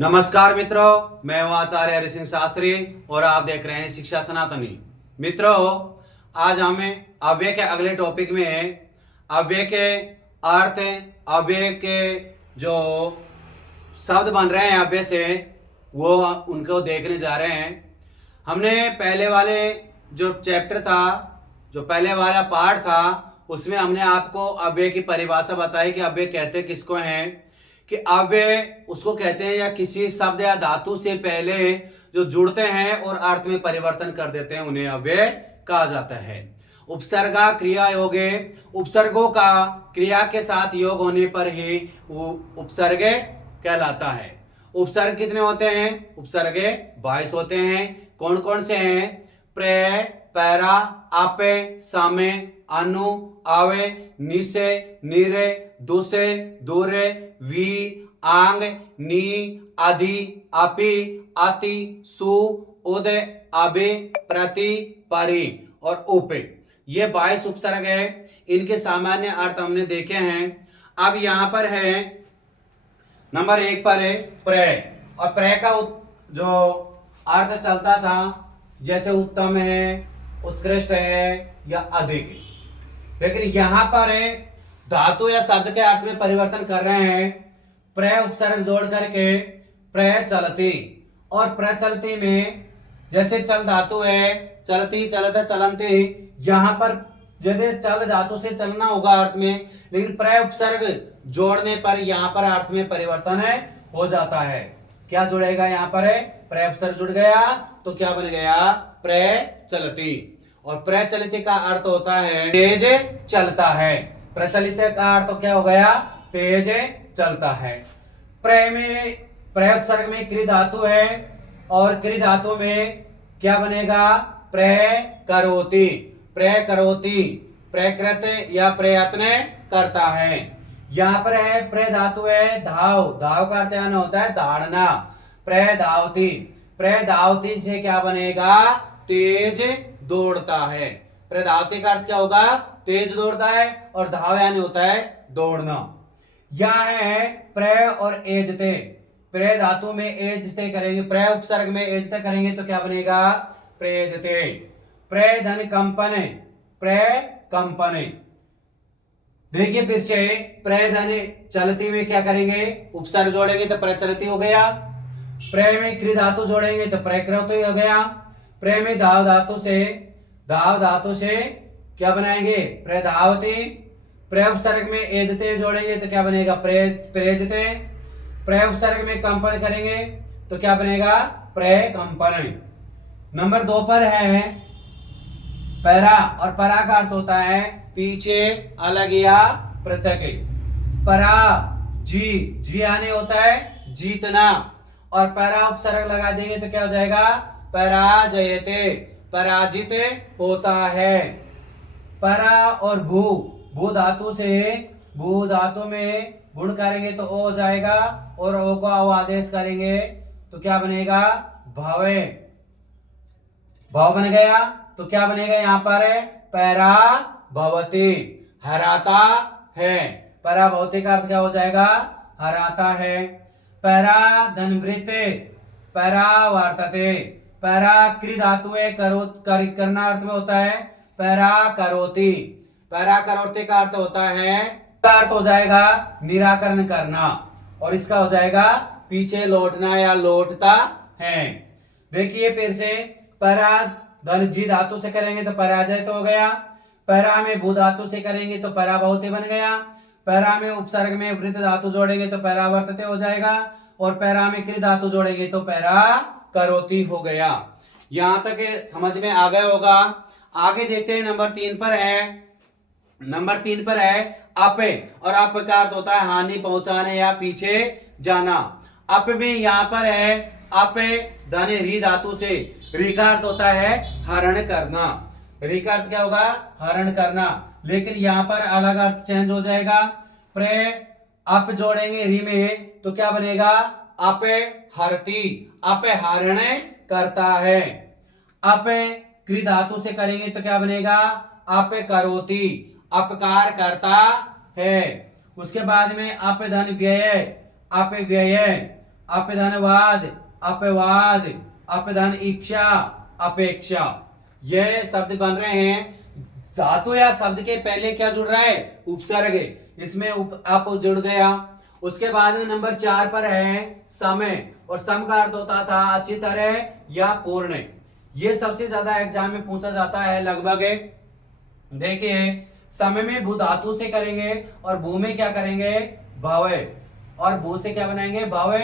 नमस्कार मित्रों, मैं हूं आचार्य हरि सिंह शास्त्री और आप देख रहे हैं शिक्षा सनातनी। मित्रों, आज हमें अव्यय के अगले टॉपिक में अव्यय के अर्थ, अव्यय के जो शब्द बन रहे हैं अव्यय से, वो उनको देखने जा रहे हैं। हमने पहले वाले जो चैप्टर था, जो पहले वाला पार्ट था, उसमें हमने आपको अव्यय की परिभाषा बताई कि अव्यय कहते किसको हैं, कि अव्यय उसको कहते हैं या किसी शब्द या धातु से पहले जो जुड़ते हैं और अर्थ में परिवर्तन कर देते हैं, उन्हें अव्यय कहा जाता है। उपसर्गा क्रिया योगे, उपसर्गों का क्रिया के साथ योग होने पर ही वो उपसर्ग कहलाता है। उपसर्ग कितने होते हैं? उपसर्ग 22 होते हैं। कौन कौन से हैं? प्रे, पैरा, आपे, सामे, अनु, आवे, निसे, निरे, दुसे, दूरे, वी, आंग, नी, आदि, आपी, आति, सु, उदय, आबे, प्रति, परि और उपे। ये 22 उपसर्ग है। इनके सामान्य अर्थ हमने देखे हैं। अब यहां पर है नंबर 1 पर है प्रे, और प्रे का जो अर्थ चलता था, जैसे उत्तम है, उत्कृष्ट है या अधिक। लेकिन यहां पर है धातु या शब्द के अर्थ में परिवर्तन कर रहे हैं। प्र उपसर्ग जोड़ करके प्रचलती, और प्रचलती में जैसे चल धातु है, चलती, चलत, चलंती, यहां पर यदि चल धातु से चलना होगा अर्थ में, लेकिन प्र उपसर्ग जोड़ने पर यहां पर अर्थ में परिवर्तन हो जाता है। क्या जुड़ेगा? यहां पर है प्र उपसर्ग जुड़ गया तो क्या बन गया? प्रचलती। और प्रचलित का अर्थ होता है तेज चलता है। प्रचलित का अर्थ तो क्या हो गया? तेज चलता है। प्र उपसर्ग में क्रि धातु है, और क्रि धातु में क्या बनेगा? प्र करोति, प्र करोति, प्रकृत या प्रयत्न करता है। यहां पर है प्र धातु है धाव, धाव का अर्थ यहाँ होता है दौड़ना। प्र धावती, प्र धावती से क्या बनेगा? तेज दौड़ता है। प्र धावती का अर्थ क्या होगा? तेज दौड़ता है, और धाव यानी होता है दौड़ना। यह है प्र और एजते। प्र धातु में एजते करेंगे, प्र उपसर्ग में एजते करेंगे तो क्या बनेगा? प्रेजते। प्र धन कंपन, प्र कंपन। देखिए फिर से, प्र धन चलती में क्या करेंगे? उपसर्ग जोड़ेंगे तो प्रचलती हो गया। प्र में क्रि धातु जोड़ेंगे तो प्रकृति हो गया। प्र में धाव धातु से क्या बनाएंगे? प्रधावती। प्र उपसर्ग में एदते जोड़ेंगे तो क्या बनेगा? प्रेजते। प्र उपसर्ग में कंपन करेंगे तो क्या बनेगा? प्रकंपन। नंबर 2 पर है पैरा, और परा का अर्थ होता है पीछे, अलग या पृथक। परा जी आने होता है जीतना, और परा उपसर्ग लगा देंगे तो क्या हो जाएगा? पराजयते, पराजित होता है। परा और भू धातु से, भू धातु में गुण करेंगे तो ओ हो जाएगा, और ओ को ओ आदेश करेंगे तो क्या बनेगा? भवे, भव बन गया तो क्या बनेगा? यहां पर पैरा भवती, हराता है। पैरा भवती का अर्थ क्या हो जाएगा? हराता है। पैरा धनवृत्ते, पैरा वर्तते। पैरा क्रि धातु है, करना अर्थ में होता है पैरा करोति। पैरा करोति का अर्थ होता है, का अर्थ हो जाएगा निराकरण करना, और इसका हो जाएगा पीछे लौटना या लौटता है। देखिए फिर से, पैरा धन जी धातु से करेंगे तो पराजय तो हो गया। पैरा में भू धातु से करेंगे तो पराभवते बन गया। पैरा में उपसर्ग में वृत्त धातु जोड़ेंगे तो परावर्तते हो जाएगा, और पैरा में क्रि धातु जोड़ेंगे तो पैरा करोति हो गया। यहां तक समझ में आ गया होगा। आगे देखते हैं, नंबर 3 पर है। नंबर 3 पर है अपे, और अप का अर्थ होता है हानि पहुंचाने या पीछे जाना। अप में यहां पर है अपे धन री धातु से, री का अर्थ होता है हरण करना। री का अर्थ क्या होगा? हरण करना। लेकिन यहां पर अलग अर्थ चेंज हो जाएगा। प्रे अप जोड़ेंगे री में तो क्या बनेगा? अपे हरती, अपे हरण करता है। अपे क्रि धातु से करेंगे तो क्या बनेगा? अपे करोति, अपकार करता है। उसके बाद में अपधन व्यय, अपव्यय, अप धनवाद, अपवाद, अप धन इच्छा, अपेक्षा। ये शब्द बन रहे हैं। धातु या शब्द के पहले क्या जुड़ रहा है? उपसर्ग। इसमें अप जुड़ गया। उसके बाद में नंबर 4 पर है समय, और सम का अर्थ होता था अच्छी तरह या पूर्ण। ये सबसे ज्यादा एग्जाम में पूछा जाता है लगभग। देखिए, समय में भू धातु से करेंगे और भू में क्या करेंगे? भव, और भू से क्या बनाएंगे? भव।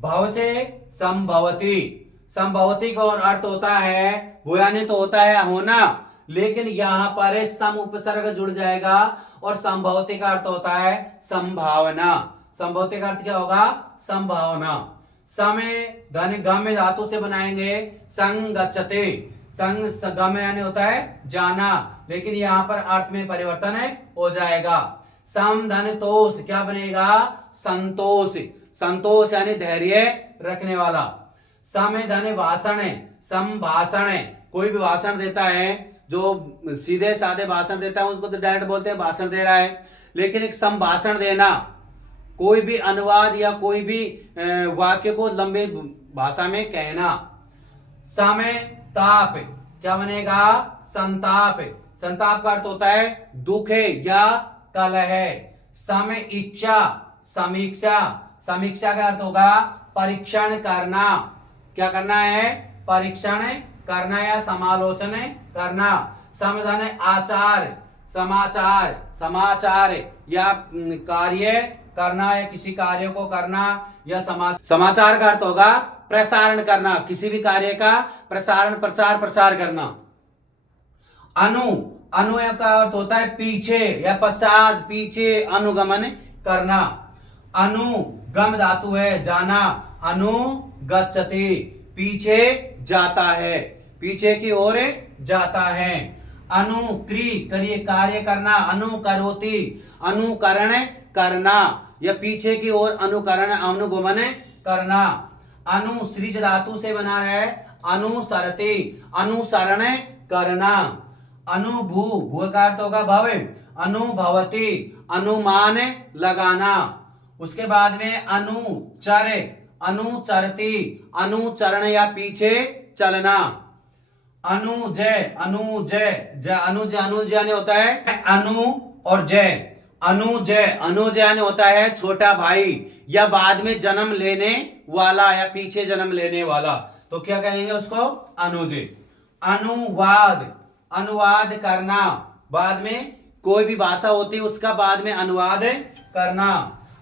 भव से संभवती। संभवती का अर्थ होता है भूयानी तो होता है होना, लेकिन यहां पर सम उपसर्ग जुड़ जाएगा और संभवती का अर्थ होता है संभावना। संभवती का अर्थ क्या होगा? संभावना। समय धन गम धातु से बनाएंगे संगच्छते। संग गम यानी होता है जाना, लेकिन यहां पर अर्थ में परिवर्तन हो जाएगा। सम धन तोष क्या बनेगा? संतोष। संतोष यानी धैर्य रखने वाला। समय धन भाषण, संभाषण। कोई भी भाषण देता है, जो सीधे साधे भाषण देता है उसको तो डायरेक्ट बोलते हैं भाषण दे रहा है, लेकिन एक संभाषण देना, कोई भी अनुवाद या कोई भी वाक्य को लंबे भाषा में कहना। समय ताप क्या बनेगा? संताप। संताप का अर्थ होता है दुख या कलह। समय इच्छा, समीक्षा। समीक्षा का अर्थ होगा परीक्षण करना। क्या करना है? परीक्षण करना या समालोचन करना। समधन आचार, समाचार। समाचार या कार्य करना या किसी कार्य को करना, या समाचार का अर्थ होगा प्रसारण करना, किसी भी कार्य का प्रसारण, प्रचार प्रसार करना। अनु, अनु का अर्थ होता है पीछे या पश्चात, पीछे अनुगमन करना। अनुगम धातु है जाना। अनुगच्छति पीछे जाता है, पीछे की ओर जाता है। अनुक्री करिए कार्य करना। अनुकरोति अनुकरण करना, या पीछे की ओर अनुकरण अनुगमन करना। अनुसृज धातु से बना है अनुसरति अनुसरण करना। अनुभू, भू का अर्थ होगा भव। अनुभवती अनुमान लगाना। उसके बाद में अनुचर, अनुचरती अनुचरण या पीछे चलना। अनुजय, अनुजय अनुज अनुज यानी होता है अनु और जय। अनुजय, अनुजय यानी होता है छोटा भाई या बाद में जन्म लेने वाला या पीछे जन्म लेने वाला, तो क्या कहेंगे उसको? अनुज। अनुवाद, अनुवाद करना, बाद में कोई भी भाषा होती है उसका बाद में अनुवाद करना।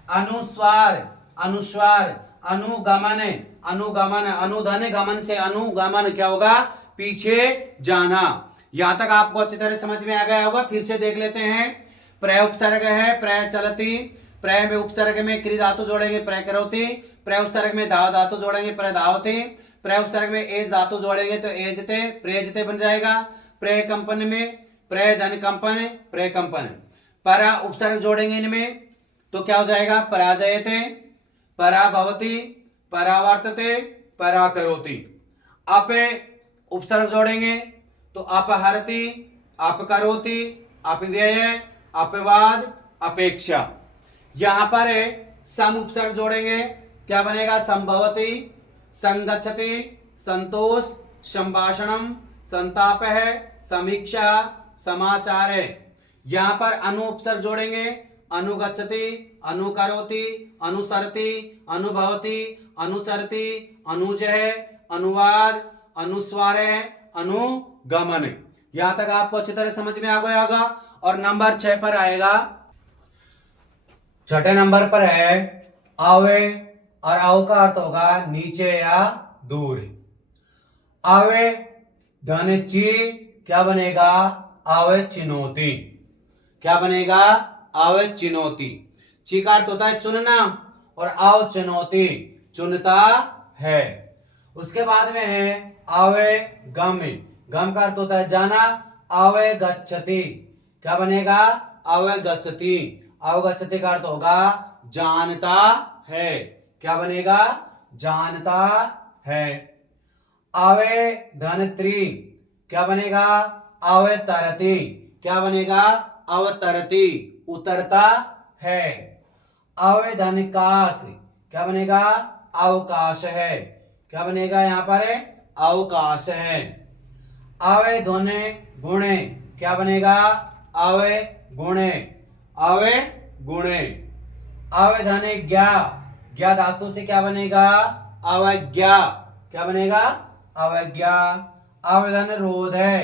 अनुस्वार, अनुस्वार। अनुगमन, अनुगमन। अनुधन गमन से अनुगमन क्या होगा? पीछे जाना। यहां तक आपको अच्छी तरह समझ में आ गया होगा। फिर से देख लेते हैं। प्रय उपसर्ग है प्रय चलती। प्रय में उपसर्ग में क्री धातु जोड़ेंगे प्रय करोति। प्रय उपसर्ग में धाव धातु जोड़ेंगे प्रय धावती। प्रय उपसर्ग में एज धातु जोड़ेंगे तो एजते प्रेजते बन जाएगा। प्रय कंपन में प्रय धन कंपन प्रय कंपन। परा उपसर्ग जोड़ेंगे इनमें तो क्या हो जाएगा? पराजयते, पराभवती, परावर्तते, पराकरोति। अपे उपसर्ग जोड़ेंगे तो अपहरति, अपकरोति, अपव्यय, अपवाद, अपेक्षा। यहां पर सम उपसर्ग जोड़ेंगे, क्या बनेगा? संभवति, संगच्छति, संतोष, संभाषणम, संताप है, समीक्षा, समाचार है। यहां पर अनु उपसर्ग जोड़ेंगे, अनुगच्छति, अनुकरोति, अनुसरति, अनुभवति, अनुचरति, अनुज है, अनुवाद, अनुस्वार है, अनुगमन। यहां तक आपको अच्छी तरह समझ में आ गया होगा। और नंबर 6 पर आएगा, छठे नंबर पर है आवे, और आव का अर्थ होगा नीचे या दूर। आवे धन ची क्या बनेगा? आवे चिनौती। क्या बनेगा? आवे चिनौती। ची का अर्थ होता है चुनना और आव चुनौती, चुनता है। उसके बाद में है आवे गम। गम का अर्थ होता है जाना। आवे गच्छति क्या बनेगा? आवे गच्छति। अवगच्छति का अर्थ होगा जानता है। क्या बनेगा? जानता है। आवे धनत्री क्या बनेगा? आवे तरती। क्या बनेगा? अवतरती, उतरता है। आवे धनिकास क्या बनेगा? अवकाश है। क्या बनेगा यहाँ पर? अवकाश है। अवे ध्वनि गुणे क्या बनेगा? अवे गुणे, अवे गुणे। अवधाने ज्ञा, ज्ञा धातु से क्या बनेगा? अवज्ञा। क्या बनेगा? अवज्ञा। अवधान रोध है,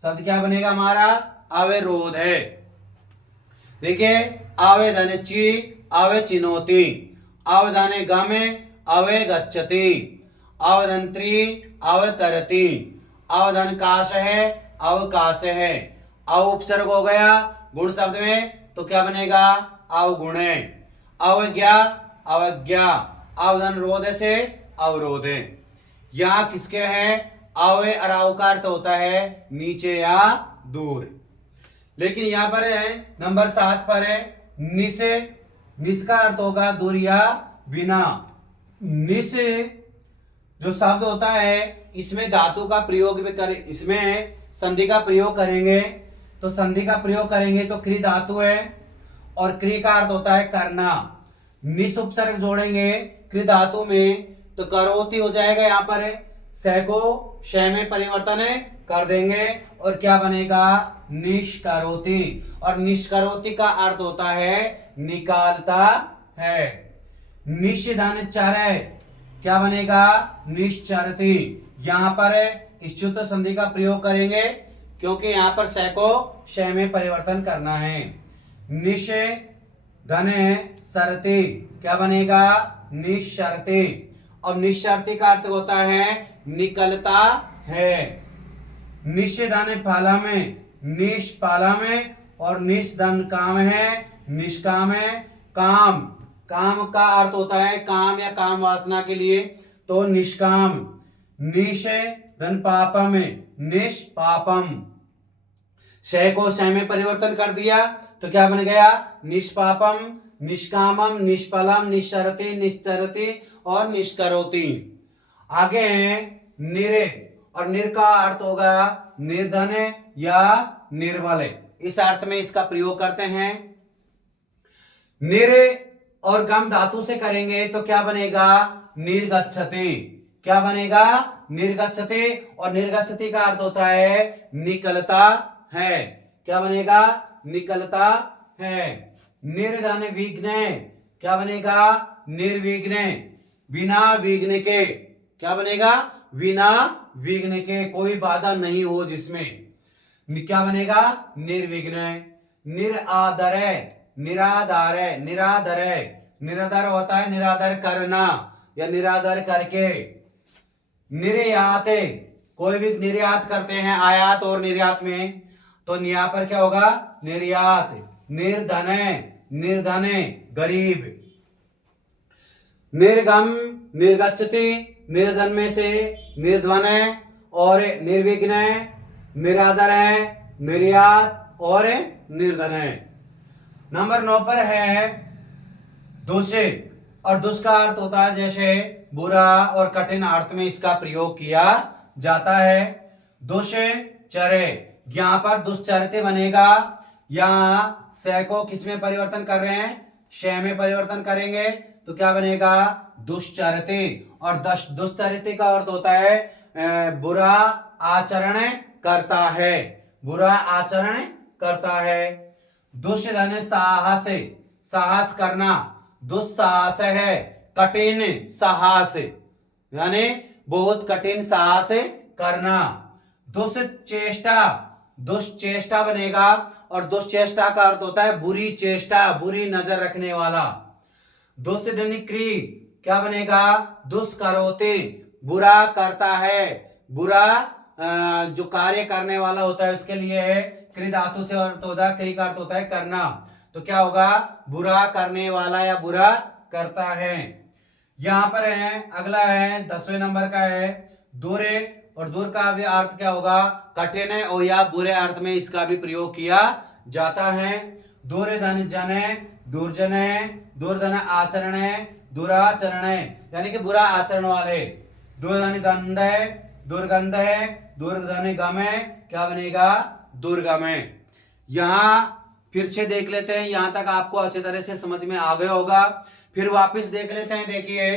शब्द क्या बनेगा हमारा? अवरोध है। देखिए, आवेदन ची अवे चिनोति, अवधाने गमे अवे गच्छति, अवधन त्री अवतरति, अवधन काश है अवकाश है। अव उपसर्ग हो गया गुण शब्द में तो क्या बनेगा? अवगुण। अवज्ञा अवज्ञा, अवधन रोध से अवरोध। यहाँ किसके हैं? अवे और अव का अर्थ होता है नीचे या दूर। लेकिन यहाँ पर है नंबर 7 पर है निस, निस का अर्थ होगा दूर या बिना। निस जो शब्द होता है इसमें धातु का प्रयोग भी करें, इसमें संधि का प्रयोग करेंगे तो संधि का प्रयोग करेंगे तो क्री धातु है और क्री का अर्थ होता है करना। निस उपसर्ग जोड़ेंगे क्री धातु में तो करोति हो जाएगा। यहाँ पर स को श में परिवर्तन कर देंगे और क्या बनेगा? निष्करोति। और निष्करोति का अर्थ होता है निकालता है। निषिधन चर क्या बनेगा? निश्चरति। यहाँ पर इच्छुत संधि का प्रयोग करेंगे क्योंकि यहाँ पर स को श में परिवर्तन करना है। निश धन सरति क्या बनेगा? निशर्ति। अब निशर्ति का अर्थ होता है निकलता है। निषेधन फाला में निष्पाला में और निष्धन काम है निष्काम है। काम, काम का अर्थ होता है काम या काम वासना के लिए तो निष्काम। निषेधन पापम निष्पापम, श को श में परिवर्तन कर दिया तो क्या बन गया? निष्पापम निष्कामम निष्फलम निश्चरति निश्चरति और निष्करोति। आगे है निरे, और निर का अर्थ होगा निर्धन या निर्बल। इस अर्थ में इसका प्रयोग करते हैं। निर और गम धातु से करेंगे तो क्या बनेगा? निर्गच्छति। क्या बनेगा? निर्गच्छति। और निर्गच्छति का अर्थ होता है निकलता है। क्या बनेगा? निकलता है। निर्धन विघ्न क्या बनेगा? निर्विघ्न, बिना विघ्न के। क्या बनेगा? बिना विघ्न के, कोई बाधा नहीं हो जिसमें, क्या बनेगा? निर्विघ्न। निरादर, निराधार, निराधर, निराधार होता है निराधार करना या निराधार करके। निर्यात, कोई भी निर्यात करते हैं आयात और निर्यात में तो यहाँ पर क्या होगा? निर्यात। निर्धन, निर्धन गरीब। निर्गम निर्गच्छति, निर्धन में से निर्ध्वन और निर्विघ्न, निरादर है, निर्यात और निर्धन है। नंबर 9 पर है दुष, और दुष का अर्थ होता है जैसे बुरा और कठिन अर्थ में इसका प्रयोग किया जाता है। दुष चरे, यहाँ पर दुष्चरते बनेगा। यहाँ स को किस में परिवर्तन कर रहे हैं? श में परिवर्तन करेंगे तो क्या बनेगा? दुष्चरते। और दुष्चरिते का अर्थ होता है बुरा आचरण करता है, बुरा आचरण करता है। दुष्धन साहस, साहस करना, दुस्साहस है कठिन साहस, यानी बहुत कठिन साहस करना। दुष्चेष्टा, दुष्चेष्टा बनेगा और दुष्चेष्टा का अर्थ होता है बुरी चेष्टा, बुरी नजर रखने वाला। दुष्धनिक्री क्या बनेगा? दुष्करोति, बुरा करता है, बुरा जो कार्य करने वाला होता है उसके लिए है। क्री धातु से अर्थ होता है, क्री का अर्थ होता है करना, तो क्या होगा? बुरा करने वाला या बुरा करता है। यहाँ पर है अगला है 10वें नंबर का है दूरे, और दूर का भी अर्थ क्या होगा? कठिन है और या बुरे अर्थ में इसका भी प्रयोग किया जाता है। दुर्धन जन है, दुर्जन है, दुर्धन आचरण है, दुराचरण है, यानी कि बुरा आचरण वाले। दुर्धन गंध है, दुर्गंध है, दुर्धन गम है, क्या बनेगा? दुर्गम है। यहाँ फिर से देख लेते हैं, यहां तक आपको अच्छी तरह से समझ में आ गया होगा। फिर वापस देख लेते हैं। देखिए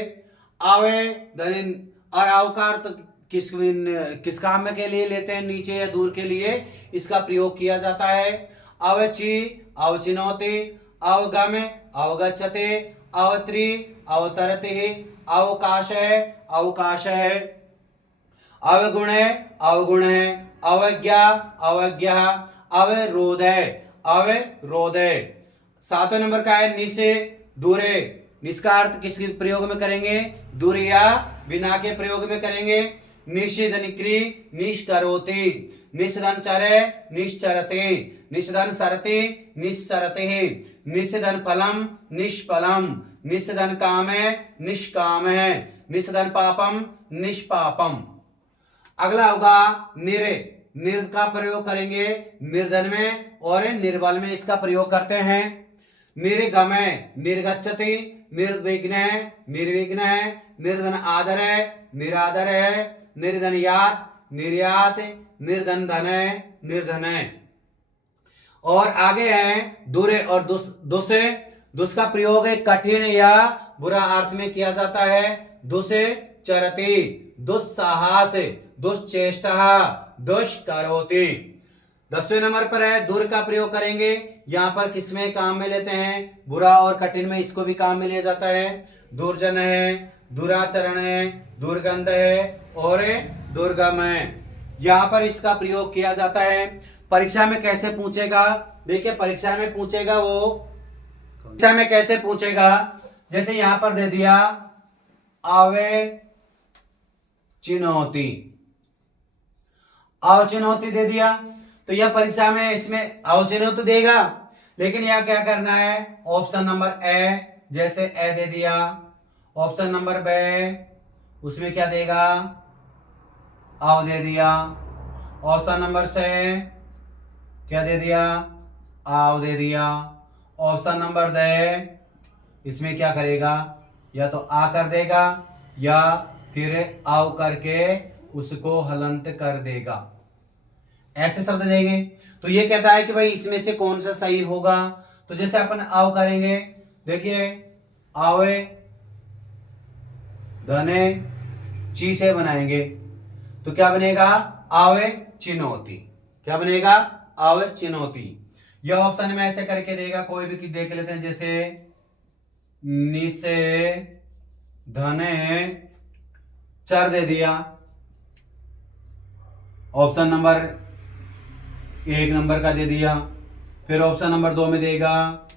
आवे धन और आवकार तो किस काम में के लिए लेते हैं, नीचे या दूर के लिए इसका प्रयोग किया जाता है। अवची अवचिनोति, अवगमे अवगच्छते, अवत्री अवतरति, अवकाश है अवकाश है, अवगुण है अवगुण है, अवज्ञा अवज्ञा, अवरोध है अवरोध है। 7वें नंबर का है निशे दूरे। निष्का अर्थ किस प्रयोग में करेंगे, दूर या बिना के प्रयोग में करेंगे। निषिधन क्री निष्करोति, निषिधन चरे निश्चरते, निषिधन सरते निस्सरते, निषिधन फलम निष्फलम, निषिधन कामे निष्काम है, निषिधन पापम निष्पापम। अगला होगा निरे। निर का प्रयोग करेंगे निर्धन में और निर्बल में इसका प्रयोग करते हैं। निर्गमे निर्गच्छति, निर्विघ्न है निर्विघ्न है, निर्धन आदर है निरादर है, निर्धन यात निर्यात, निर्धन धन है निर्धन है। और आगे है दुरे और दुसे। दुस का प्रयोग कठिन या बुरा अर्थ में किया जाता है। दुसे चरति, दुस्साहस, दुश्चेष्टा, दुष्करोति। 10वें नंबर पर है दूर का प्रयोग करेंगे। यहां पर किसमें काम में लेते हैं, बुरा और कठिन में इसको भी काम में लिया जाता है। दुर्जन है, दुराचरण है, दुर्गंध है और दुर्गम है। यहां पर इसका प्रयोग किया जाता है। परीक्षा में कैसे पूछेगा, देखिए परीक्षा में पूछेगा वो, परीक्षा में कैसे पूछेगा, जैसे यहां पर दे दिया आवे चिन्होती, अवचिन्होती दे दिया, तो यह परीक्षा में इसमें अवचिन्होती देगा। लेकिन यह क्या करना है, ऑप्शन नंबर ए, जैसे ए दे दिया, ऑप्शन नंबर बे उसमें क्या देगा, आव दे दिया, ऑप्शन नंबर से क्या दे दिया, आव दे दिया, ऑप्शन नंबर दे इसमें क्या करेगा, या तो आ कर देगा या फिर आव करके उसको हलंत कर देगा, ऐसे शब्द देंगे। तो ये कहता है कि भाई इसमें से कौन सा सही होगा। तो जैसे अपन आव करेंगे, देखिए आवे धने ची से बनाएंगे तो क्या बनेगा, आवे चिन्होती। क्या बनेगा, आवे चिन्होती। यह ऑप्शन में ऐसे करके देगा, कोई भी देख लेते हैं, जैसे निसे धने चर दे दिया, ऑप्शन नंबर 1 नंबर का दे दिया। फिर ऑप्शन नंबर 2 में देगा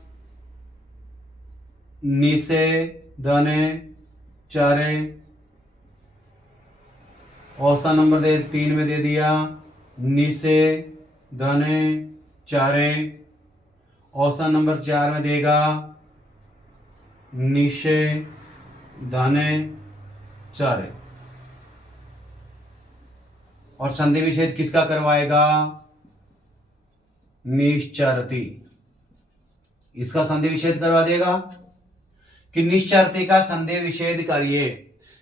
निसे धने चारे, ऑप्शन नंबर 3 में दे दिया निसे धने चारे, ऑप्शन नंबर 4 में देगा निशे धने चारे। और संधि विच्छेद किसका करवाएगा, निश्चरती, इसका संधि विच्छेद करवा देगा कि निश्चरती का संधि विच्छेद करिए।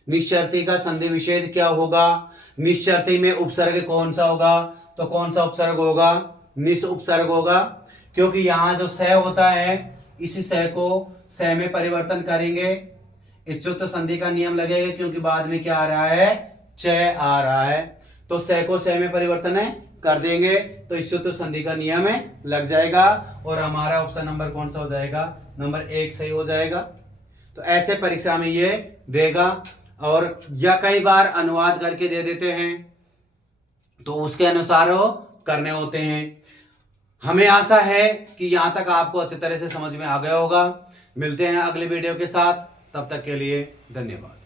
निश्चरती का संधि विच्छेद क्या होगा, निश्चरती में उपसर्ग कौन सा होगा, तो कौन सा उपसर्ग होगा, निस उपसर्ग होगा, क्योंकि यहां जो स होता है इस स को स में परिवर्तन करेंगे, इस चुत संधि का नियम लगेगा, क्योंकि बाद में क्या आ रहा है, च आ रहा है, तो स को स में परिवर्तन है कर देंगे तो इस चुत संधि का नियम लग जाएगा और हमारा ऑप्शन नंबर कौन सा हो जाएगा, नंबर 1 सही हो जाएगा। तो ऐसे परीक्षा में ये देगा। और या कई बार अनुवाद करके दे देते हैं तो उसके अनुसार वो करने होते हैं। हमें आशा है कि यहां तक आपको अच्छी तरह से समझ में आ गया होगा। मिलते हैं अगले वीडियो के साथ, तब तक के लिए धन्यवाद।